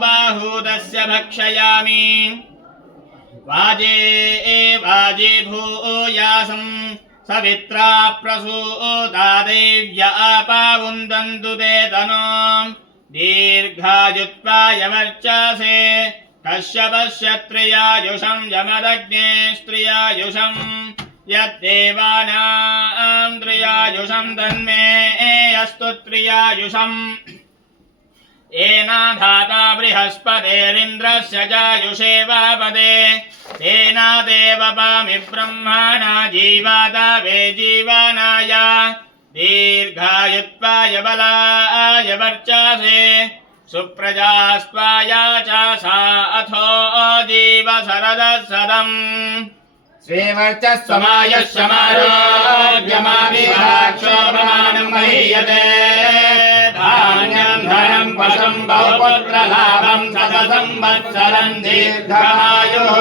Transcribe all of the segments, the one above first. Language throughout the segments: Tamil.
बाहूदस्य भक्षयामि वाजे वाजे भूयासं सवित्रा प्रसूता देव्या पावुन्दन्तु ते तनो दीर्घायुत्वाय वर्चसे कश्यपस्य त्रियायुषं यमदग्ने स्त्रियायुषं यद्देवानां त्रियायुषं तन्मे अस्तु त्रियायुषम् येना धाता बृहस्पतिरिन्द्रस्य जायुषेवापदे तेन देवपामि ब्रह्मणा जीवाता वे जीवनाय दीर्घायुत्वाय बलाय वर्चसे सुप्रजास्त्वाय च सा अथो जीवशरदः सदम् श्रीवर्चस्वमायुष्यमारोग्यमाविधाक्षोभमानं महीयते धान्यं धनं पशुं बहुपुत्रलाभं शतसंवत्सरं दीर्घमायुः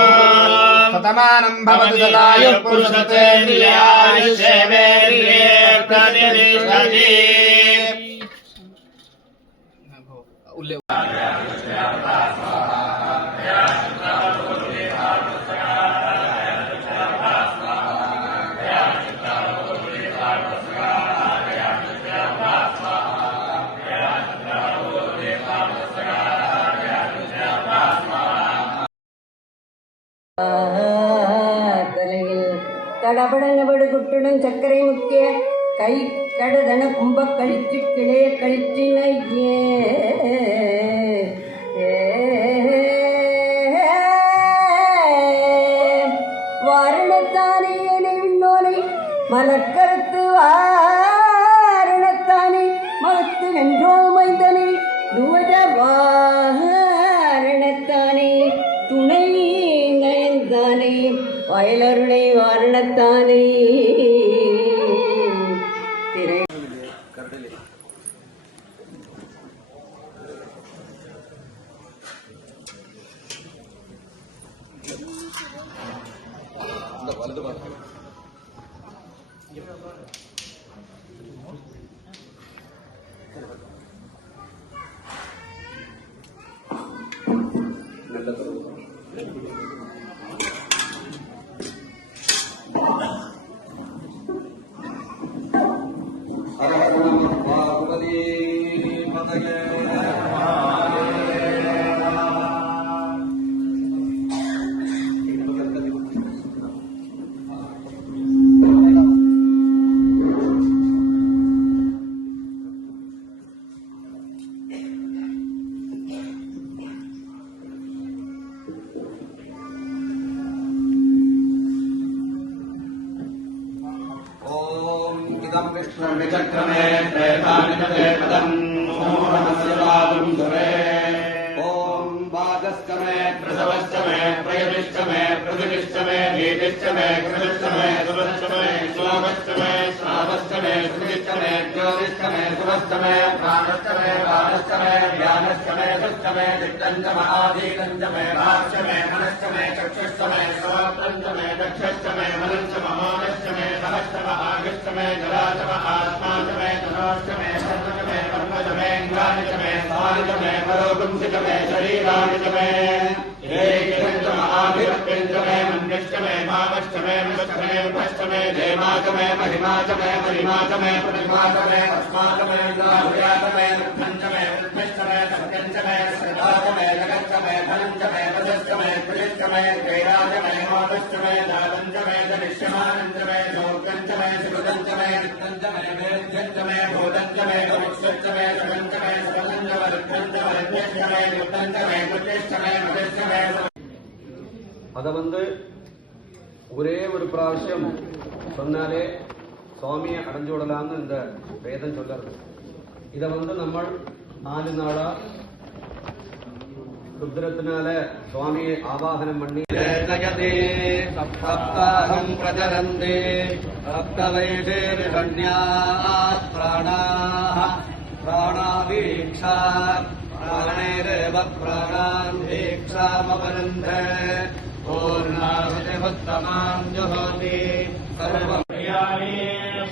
शतमानं भवति शतायुः पुरुषतेन्द्रियायुष्येवेन्द्रिये प्रतिष्ठति கடபடனபடு குட்டுடன் சக்கரை முக்கிய கை கடதன கும்ப கழிச்சு கிளைய கழிச்சினையே வாரணத்தானே விண்ணோனை மலக்கருத்து வாரணத்தானே மகத்து வென்றோ மைந்தனே துவஜ வாரணத்தானே துணை நயந்தானே வயலருடை வாரணத்தானே திரை चक्रमे प्रेतानि ते पदम् नमस्य पादं धरे ॐ वागश्च मे प्रसवश्च मे प्रयतिश्च मे पृथिविश्च मे नीतिश्च मे कृतिश्च मे सुरश्च मे श्लोकश्च मे श्रावश्च मे श्रुतिश्च मे ज्योतिश्च मे सुरश्च मे प्राणश्च मे बाणश्च मे ज्ञानश्च मे दुश्च मे दिक्कञ्च महाधीकञ्च मे भाश्च मे मनश्च मे चक्षुश्च मे श्रोत्रञ्च मे दक्षश्च मे मनश्च महानश्च मे सहश्च महागश्च मे जलाच महात्मा च मे तनोश्च मे सर्वच मे कर्मच मे अङ्गानि च मे स्थानि च मे परोगुंसि च मे शरीराणि च मे एकञ्च महाभिरप्यञ्च मे मन्यश्च मे भावश्च मे मृश्च मे मुखश्च मे धेमा च मे महिमा च मे महिमा च मे प्रतिमा च मे अस्मा च मे गाहुया च मे रत्नं च मे वृद्धिश्च मे सत्यं च मे श्रद्धा च मे जगच्च मे धनं च मे पदश्च मे प्रियश्च मे क्रीडा च मे मोदश्च मे दानं च मे दरिष्यमानं च मे सौख्यं च मे सुखदं च मे रत्नं च मे वेद्यं च मे भूतं च मे भविष्यच्च मे सुखं च मे सुखदं च वरुद्धं च वरुद्ध्यश्च मे युद्धं च मे कृत्यश्च मे मृतिश्च मे அதை ஒரே ஒரு பிராവശ്யம் சொன்னாலே சுவாமியை அடைஞ்சு விடலாம்னு இந்த வேதம் சொல்றது. இதை நம்ம 4 நாளா ருத்ரத்தினால சுவாமியை ஆவாகனம் பண்ணி சப்தாகம் பிரஜரந்தே பிராணாவீக்ஷா प्राणैरेव प्राणान् दीक्षामवरुन्ध पूर्णाहुतिमुत्तमां जुहोति कर्मक्रियाणि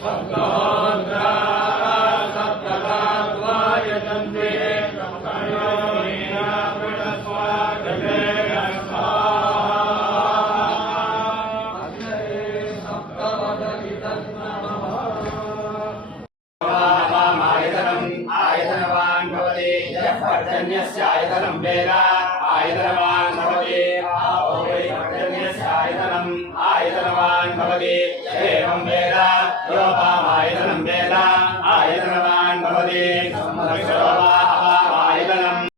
सप्तहोत्रा सप्तदाद्वायतन्ते पर्जन्यस्य आयतनं वेद आयतनवान् भवति आपो वै पर्जन्यस्य आयतनम् आयतनवान् भवति एवं वेद योपामायतनं वेद आयतनवान् भवति